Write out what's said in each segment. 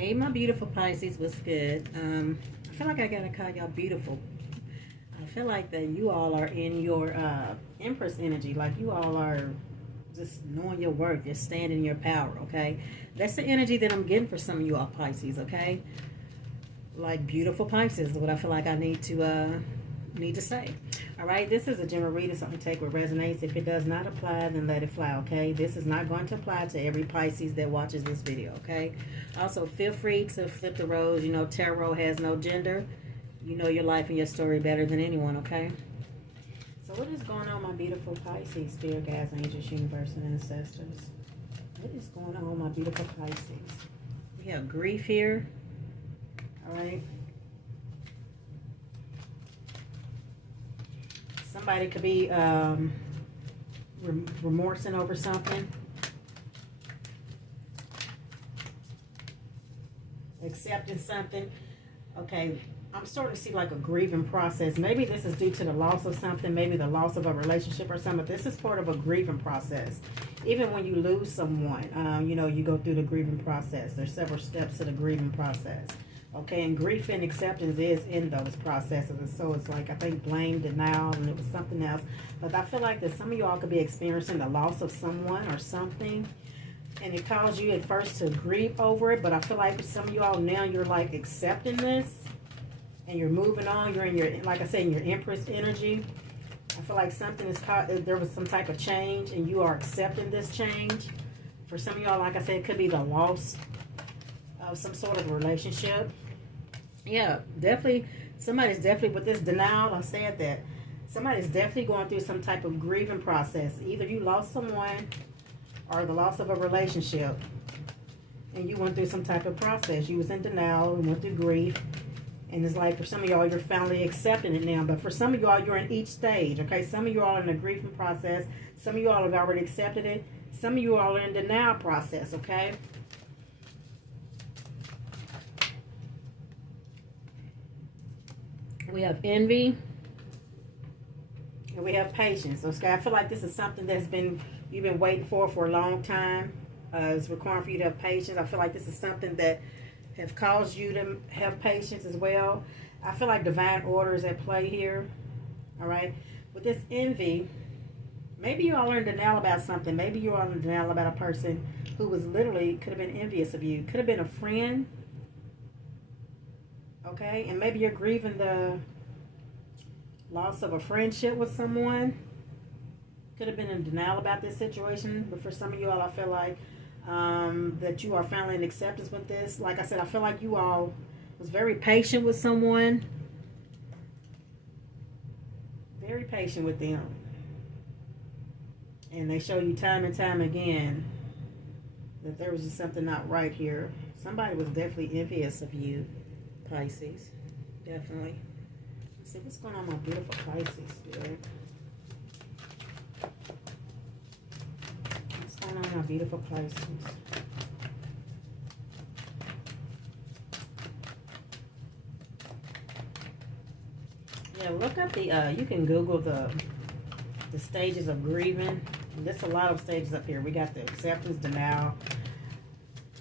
Hey, my beautiful Pisces, what's good? I feel like I gotta call y'all beautiful. I feel like that you all are in your Empress energy, like you all are just knowing your worth, just standing in your power. Okay, that's the energy that I'm getting for some of you all Pisces. Okay, like beautiful Pisces is what I feel like I need to say. All right, this is a general reading, so take what resonates. If it does not apply, then let it fly. Okay, this is not going to apply to every Pisces that watches this video. Okay, also feel free to flip the roles. You know, tarot has no gender. You know your life and your story better than anyone. Okay, so what is going on, my beautiful Pisces, spirit guides, angels, universe, and ancestors? What is going on, my beautiful Pisces? We have grief here. All right. Somebody could be remorsing over something. Accepting something. Okay, I'm starting to see like a grieving process. Maybe this is due to the loss of something, maybe the loss of a relationship or something. This is part of a grieving process. Even when you lose someone, you know, you go through the grieving process. There's several steps to the grieving process. Okay, and grief and acceptance is in those processes. And so it's like, I think blame, denial, and it was something else. But I feel like that some of y'all could be experiencing the loss of someone or something. And it caused you at first to grieve over it. But I feel like some of y'all now, you're like accepting this. And you're moving on. You're in your, like I said, in your Empress energy. I feel like something is caught, there was some type of change. And you are accepting this change. For some of y'all, like I said, it could be the loss of some sort of relationship. Yeah, definitely. Somebody's definitely, with this denial, I said that. Somebody's definitely going through some type of grieving process. Either you lost someone or the loss of a relationship. And you went through some type of process. You was in denial and went through grief. And it's like for some of y'all, you're finally accepting it now. But for some of y'all, you're in each stage. Okay, some of you all are in the grieving process. Some of you all have already accepted it. Some of you all are in denial process. Okay. We have envy. And we have patience. Okay, I feel like this is something that's been, you've been waiting for a long time. It's requiring for you to have patience. I feel like this is something that have caused you to have patience as well. I feel like divine order is at play here. All right. With this envy, maybe you all are in denial about something. Maybe you are in denial about a person who was literally, could have been envious of you. Could have been a friend. Okay. And maybe you're grieving the loss of a friendship with someone. Could have been in denial about this situation. But for some of you all, I feel like that you are finally in acceptance with this. Like I said, I feel like you all was very patient with someone. Very patient with them. And they show you time and time again that there was just something not right here. Somebody was definitely envious of you, Pisces. Definitely. Let's see what's going on, my beautiful Pisces spirit. What's going on, my beautiful Pisces? Yeah, look up the, you can Google the stages of grieving. There's a lot of stages up here. We got the acceptance, denial,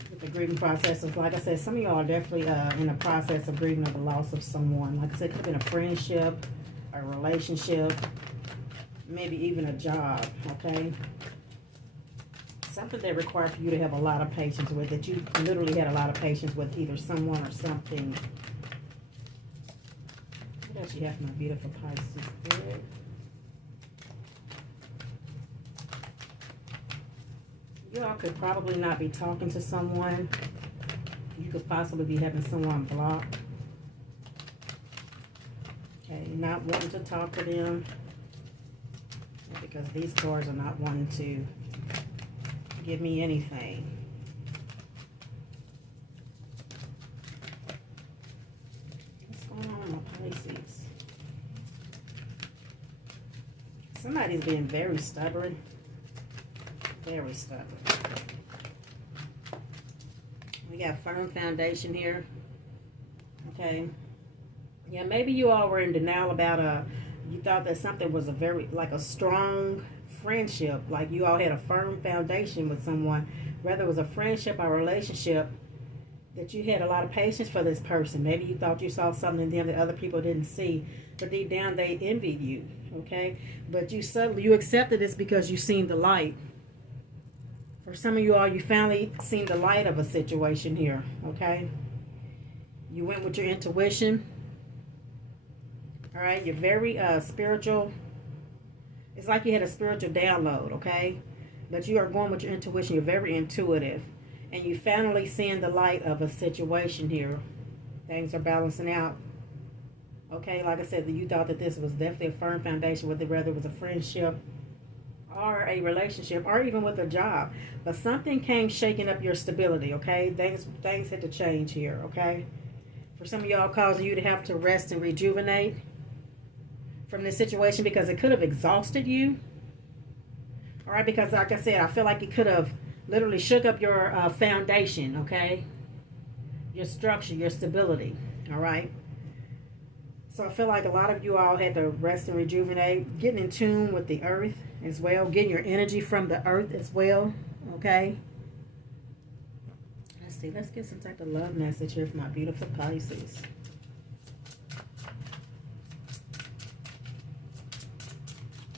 with the grieving process. Like I said, some of y'all are definitely in the process of grieving of the loss of someone. Like I said, it could have been a friendship, a relationship, maybe even a job, okay? Something that required for you to have a lot of patience with, that you literally had a lot of patience with either someone or something. What else you have, my beautiful Pisces spirit? You all could probably not be talking to someone. You could possibly be having someone blocked. Okay, not wanting to talk to them. Because these cards are not wanting to give me anything. What's going on, my Pisces? Somebody's being very stubborn. Very stubborn. We got firm foundation here. Okay. Yeah, maybe you all were in denial about you thought that something was a very, like a strong friendship. Like you all had a firm foundation with someone. Whether it was a friendship or relationship, that you had a lot of patience for this person. Maybe you thought you saw something in them that other people didn't see, but deep down they envied you, okay? But you accepted this because you seen the light. For some of you all, you finally seen the light of a situation here, okay? You went with your intuition. All right, you're very spiritual. It's like you had a spiritual download, okay? But you are going with your intuition. You're very intuitive. And you finally seeing the light of a situation here. Things are balancing out. Okay, like I said, you thought that this was definitely a firm foundation, whether it was a friendship or a relationship or even with a job. But something came shaking up your stability, okay? Things had to change here, okay? For some of y'all, causing you to have to rest and rejuvenate from this situation because it could have exhausted you. All right, because like I said, I feel like it could have literally shook up your foundation, okay? Your structure, your stability, all right? So I feel like a lot of you all had to rest and rejuvenate, getting in tune with the earth as well, getting your energy from the earth as well, okay? Let's see, let's get some type of love message here from my beautiful Pisces.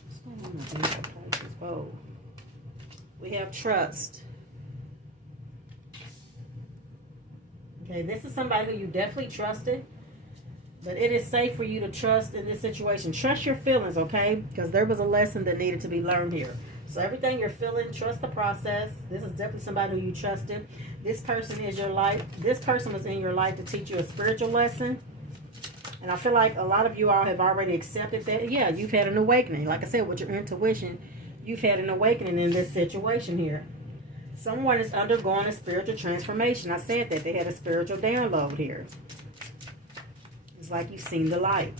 What's going on, my beautiful Pisces? Whoa. We have trust. Okay, this is somebody who you definitely trusted. But it is safe for you to trust in this situation. Trust your feelings, okay? Because there was a lesson that needed to be learned here. So everything you're feeling, trust the process. This is definitely somebody who you trusted. This person is your life. This person was in your life to teach you a spiritual lesson. And I feel like a lot of you all have already accepted that. Yeah, you've had an awakening. Like I said, with your intuition, you've had an awakening in this situation here. Someone is undergoing a spiritual transformation. I said that. They had a spiritual download here. Like you've seen the light.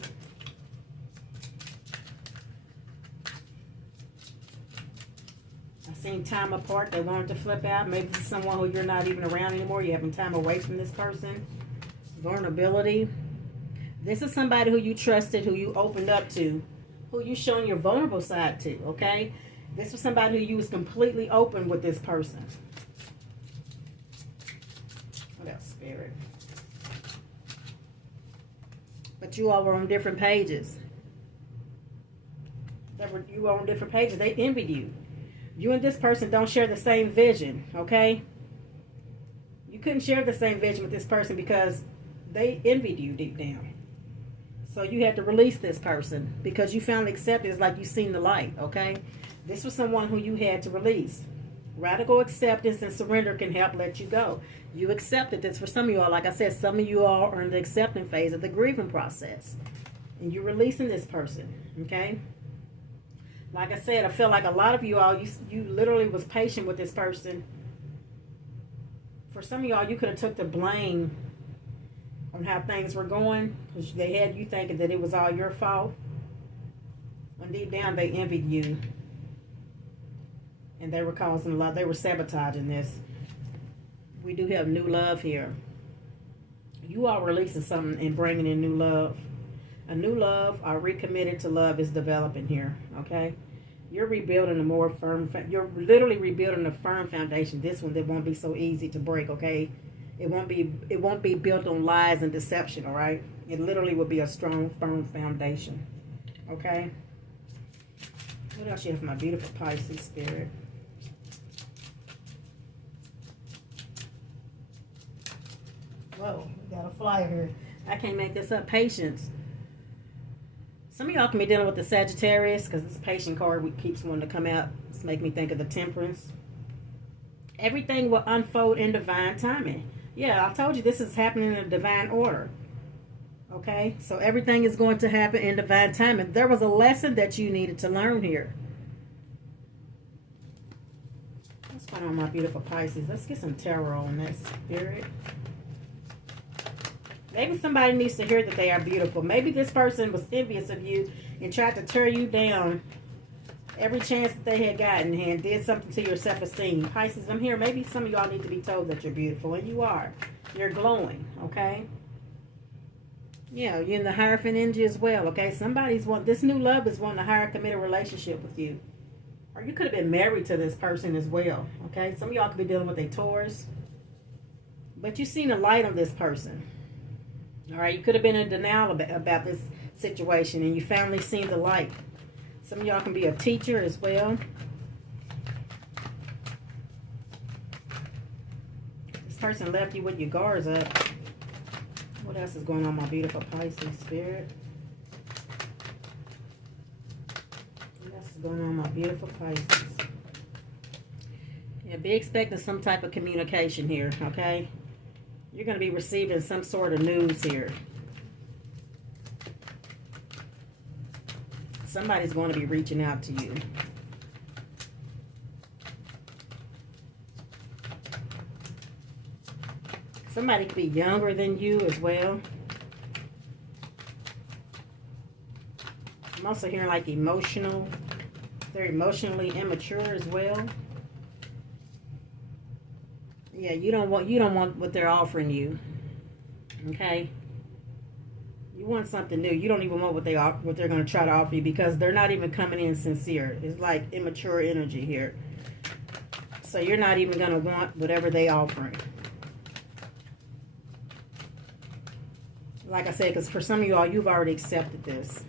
I've seen time apart. They wanted to flip out. Maybe this is someone who you're not even around anymore. You're having time away from this person. Vulnerability. This is somebody who you trusted, who you opened up to, who you showing your vulnerable side to, okay? This was somebody who you was completely open with this person. What else, Spirit? But you all were on different pages. You were on different pages. They envied you. You and this person don't share the same vision, okay? You couldn't share the same vision with this person because they envied you deep down. So you had to release this person because you finally accepted. It's like you seen the light, okay? This was someone who you had to release. Radical acceptance and surrender can help let you go. You accepted this. For some of you all, like I said, some of you all are in the accepting phase of the grieving process. And you're releasing this person, okay? Like I said, I feel like a lot of you all, you literally was patient with this person. For some of y'all, you could have took the blame on how things were going because they had you thinking that it was all your fault. When deep down, they envied you. And they were causing a lot, they were sabotaging this. We do have new love here. You are releasing something and bringing in new love. A new love or recommitted to love is developing here, okay? You're rebuilding a more firm, you're literally rebuilding a firm foundation. This one that won't be so easy to break, okay? It won't be built on lies and deception, all right? It literally will be a strong, firm foundation, okay? What else you have for my beautiful Pisces spirit? Whoa, we got a flyer here. I can't make this up. Patience. Some of y'all can be dealing with the Sagittarius because this patient card keeps wanting to come out. It's making me think of the Temperance. Everything will unfold in divine timing. Yeah, I told you this is happening in a divine order. Okay? So everything is going to happen in divine timing. There was a lesson that you needed to learn here. What's going on, my beautiful Pisces? Let's get some tarot on that spirit. Maybe somebody needs to hear that they are beautiful. Maybe this person was envious of you and tried to tear you down every chance that they had gotten and did something to your self-esteem. Pisces, I'm here. Maybe some of y'all need to be told that you're beautiful, and you are. You're glowing, okay? Yeah, you're in the Hierophant energy as well, okay? This new love is wanting a higher committed relationship with you. Or you could have been married to this person as well, okay? Some of y'all could be dealing with a Taurus. But you seen the light on this person. All right, you could have been in denial about this situation, and you finally seen the light. Some of y'all can be a teacher as well. This person left you with your guards up. What else is going on, my beautiful Pisces spirit? What else is going on, my beautiful Pisces? Yeah, be expecting some type of communication here, okay? You're going to be receiving some sort of news here. Somebody's going to be reaching out to you. Somebody could be younger than you as well. I'm also hearing like emotional. They're emotionally immature as well. Yeah, you don't want what they're offering you. Okay? You want something new. You don't even want what they're going to try to offer you, because they're not even coming in sincere. It's like immature energy here. So you're not even going to want whatever they offering. Like I said, because for some of y'all, you've already accepted this.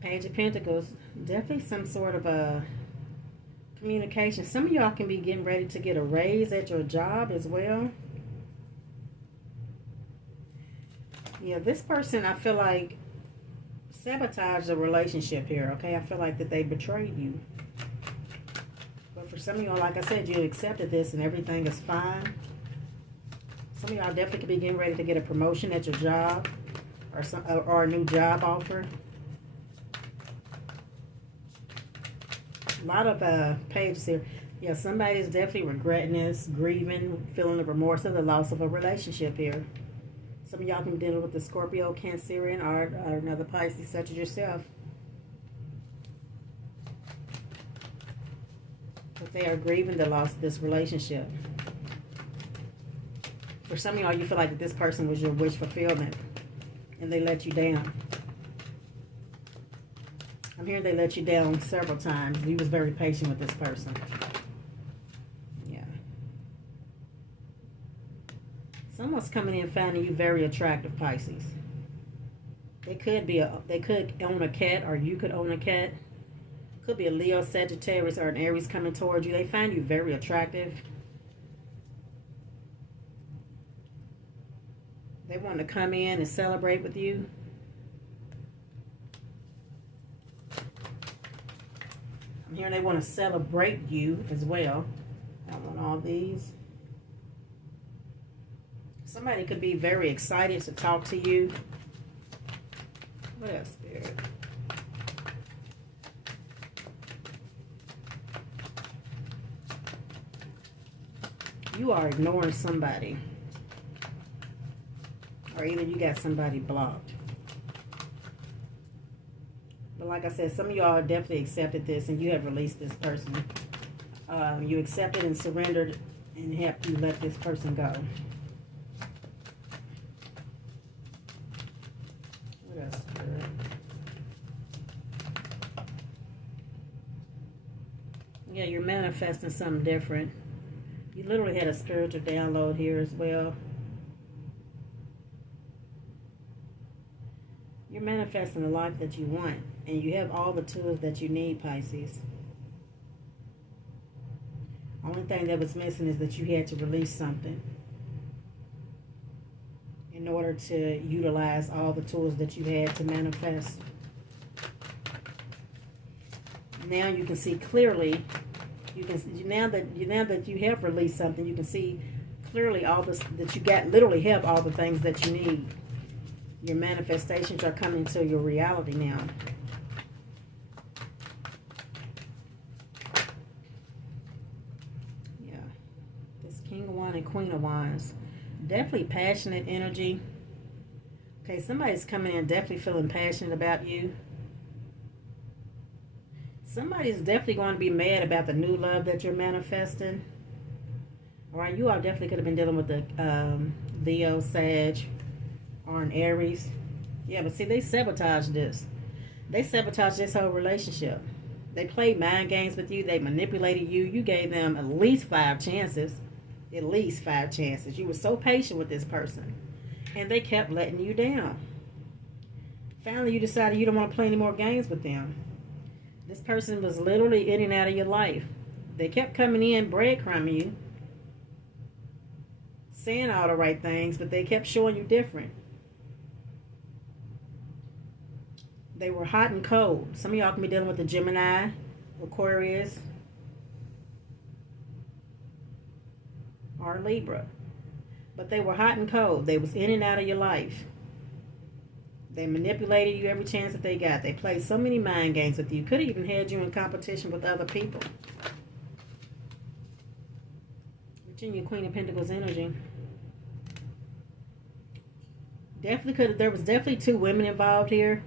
Page of Pentacles. Definitely some sort of a communication. Some of y'all can be getting ready to get a raise at your job as well. Yeah, this person, I feel like, sabotaged the relationship here, okay? I feel like that they betrayed you. But for some of y'all, like I said, you accepted this and everything is fine. Some of y'all definitely could be getting ready to get a promotion at your job, or a new job offer. A lot of pages here. Yeah, somebody is definitely regretting this, grieving, feeling the remorse of the loss of a relationship here. Some of y'all can be dealing with the Scorpio, Cancerian, or another Pisces such as yourself. But they are grieving the loss of this relationship. For some of y'all, you feel like that this person was your wish fulfillment, and they let you down. I'm hearing they let you down several times. You was very patient with this person. Yeah. Someone's coming in finding you very attractive, Pisces. They could own a cat, or you could own a cat. Could be a Leo, Sagittarius, or an Aries coming towards you. They find you very attractive. They want to come in and celebrate with you. I'm hearing they want to celebrate you as well. I want all these. Somebody could be very excited to talk to you. What else, Spirit? You are ignoring somebody. Or either you got somebody blocked. But like I said, some of y'all definitely accepted this and you have released this person. You accepted and surrendered and helped you let this person go. What else? Yeah, you're manifesting something different. You literally had a spiritual download here as well. You're manifesting the life that you want. And you have all the tools that you need, Pisces. Only thing that was missing is that you had to release something in order to utilize all the tools that you had to manifest. Now you can see clearly. You can now that you have released something, you can see clearly all this that you got. Literally have all the things that you need. Your manifestations are coming to your reality now. Yeah, this King of Wands and Queen of Wands, definitely passionate energy. Okay, somebody's coming in definitely feeling passionate about you. Somebody's definitely going to be mad about the new love that you're manifesting. All right, you all definitely could have been dealing with the Leo, Sag, or an Aries. Yeah, but see, they sabotaged this. They sabotaged this whole relationship. They played mind games with you. They manipulated you. You gave them at least 5 chances. At least 5 chances. You were so patient with this person. And they kept letting you down. Finally, you decided you don't want to play any more games with them. This person was literally in and out of your life. They kept coming in, breadcrumbing you, saying all the right things, but they kept showing you different. They were hot and cold. Some of y'all can be dealing with the Gemini, Aquarius, or Libra. But they were hot and cold. They was in and out of your life. They manipulated you every chance that they got. They played so many mind games with you. Could have even had you in competition with other people. Virginia, Queen of Pentacles energy. Definitely could have. There was definitely 2 women involved here.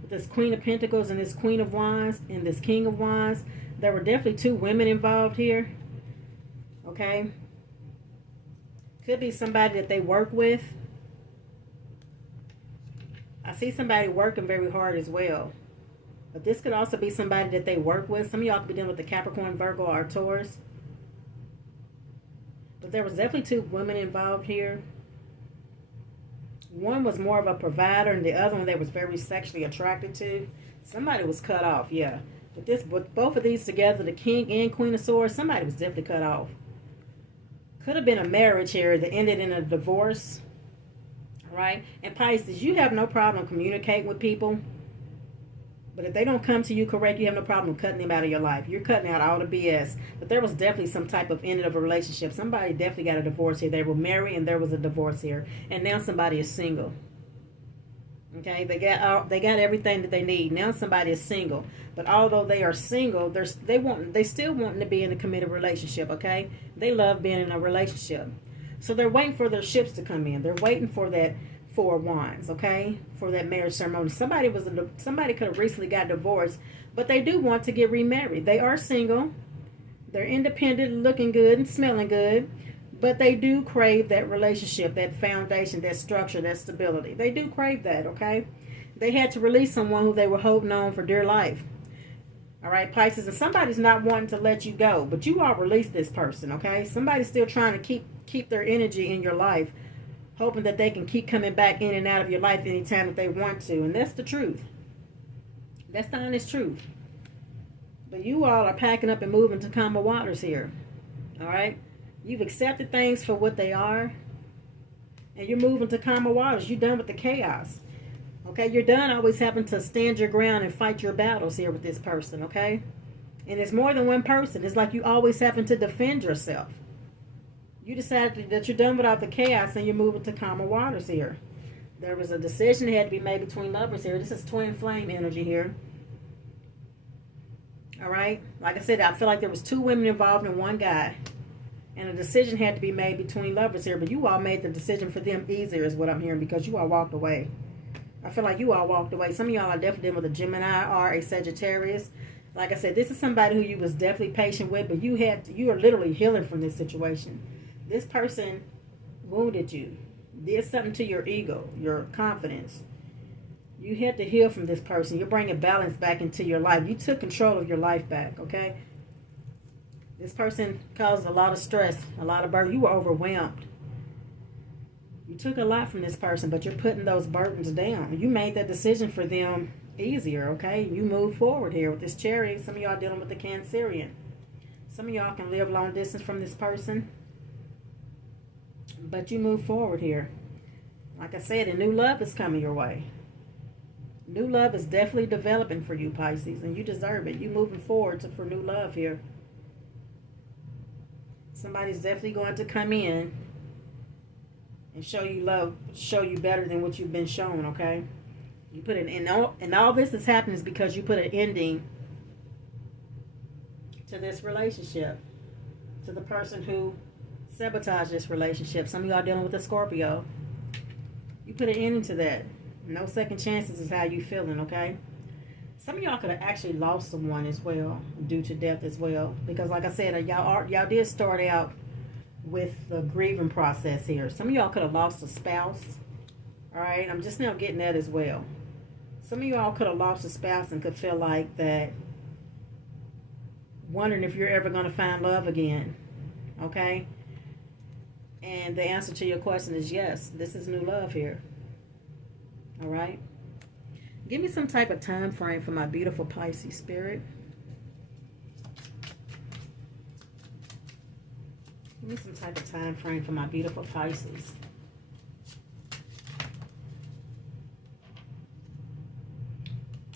With this Queen of Pentacles and this Queen of Wands and this King of Wands. There were definitely 2 women involved here. Okay. Could be somebody that they work with. I see somebody working very hard as well. But this could also be somebody that they work with. Some of y'all could be dealing with the Capricorn, Virgo, or Taurus. But there was definitely 2 women involved here. One was more of a provider, and the other one they was very sexually attracted to. Somebody was cut off, yeah. But both of these together, the King and Queen of Swords, somebody was definitely cut off. Could have been a marriage here that ended in a divorce. Right? And Pisces, you have no problem communicating with people. But if they don't come to you correct, you have no problem cutting them out of your life. You're cutting out all the BS. But there was definitely some type of end of a relationship. Somebody definitely got a divorce here. They were married and there was a divorce here. And now somebody is single. Okay? They got everything that they need. Now somebody is single. But although they are single, they still want to be in a committed relationship, okay? They love being in a relationship. So they're waiting for their ships to come in. They're waiting for that 4 of Wands, okay? For that marriage ceremony. Somebody could have recently got divorced, but they do want to get remarried. They are single. They're independent, looking good and smelling good, but they do crave that relationship, that foundation, that structure, that stability. They do crave that, okay? They had to release someone who they were holding on for dear life. All right, Pisces, and somebody's not wanting to let you go, but you all release this person, okay? Somebody's still trying to keep their energy in your life, hoping that they can keep coming back in and out of your life anytime that they want to, and that's the truth. That's the honest truth. But you all are packing up and moving to calmer waters here, all right? You've accepted things for what they are, and you're moving to calmer waters. You're done with the chaos. Okay, you're done always having to stand your ground and fight your battles here with this person, okay? And it's more than one person. It's like you always having to defend yourself. You decided that you're done with all the chaos and you're moving to calmer waters here. There was a decision that had to be made between lovers here. This is twin flame energy here. All right? Like I said, I feel like there was 2 women involved and 1 guy. And a decision had to be made between lovers here. But you all made the decision for them easier is what I'm hearing because you all walked away. I feel like you all walked away. Some of y'all are definitely dealing with a Gemini or a Sagittarius. Like I said, this is somebody who you was definitely patient with, but you are literally healing from this situation. This person wounded you, did something to your ego, your confidence. You had to heal from this person. You're bringing balance back into your life. You took control of your life back, okay? This person caused a lot of stress, a lot of burden. You were overwhelmed. You took a lot from this person, but you're putting those burdens down. You made that decision for them easier, okay? You move forward here with this Chariot. Some of y'all dealing with the Cancerian. Some of y'all can live long distance from this person, but you move forward here. Like I said, a new love is coming your way. New love is definitely developing for you, Pisces, and you deserve it. You moving forward for new love here. Somebody's definitely going to come in and show you love, show you better than what you've been shown, okay? You put and all this is happening is because you put an ending to this relationship, to the person who sabotaged this relationship. Some of y'all dealing with a Scorpio. You put an ending to that. No second chances is how you feeling, okay? Some of y'all could have actually lost someone as well due to death as well. Because like I said, y'all did start out with the grieving process here. Some of y'all could have lost a spouse. All right, I'm just now getting that as well. Some of you all could have lost a spouse and could feel like that, wondering if you're ever going to find love again. Okay? And the answer to your question is yes. This is new love here. All right? Give me some type of time frame for my beautiful Pisces spirit. Give me some type of time frame for my beautiful Pisces.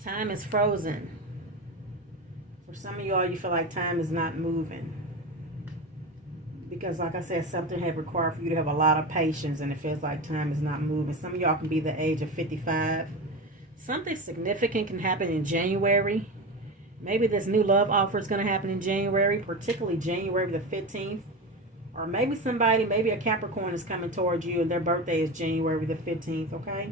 Time is frozen. For some of y'all, you feel like time is not moving. Because like I said, something had required for you to have a lot of patience, and it feels like time is not moving. Some of y'all can be the age of 55. Something significant can happen in January. Maybe this new love offer is going to happen in January, particularly January the 15th. Or maybe maybe a Capricorn is coming towards you and their birthday is January the 15th, okay?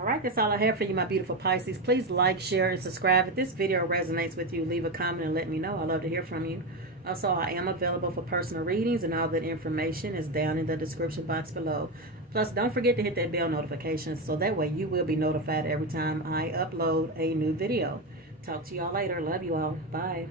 All right, that's all I have for you, my beautiful Pisces. Please like, share, and subscribe. If this video resonates with you, leave a comment and let me know. I love to hear from you. Also, I am available for personal readings, and all that information is down in the description box below. Plus, don't forget to hit that bell notification so that way you will be notified every time I upload a new video. Talk to y'all later. Love you all. Bye.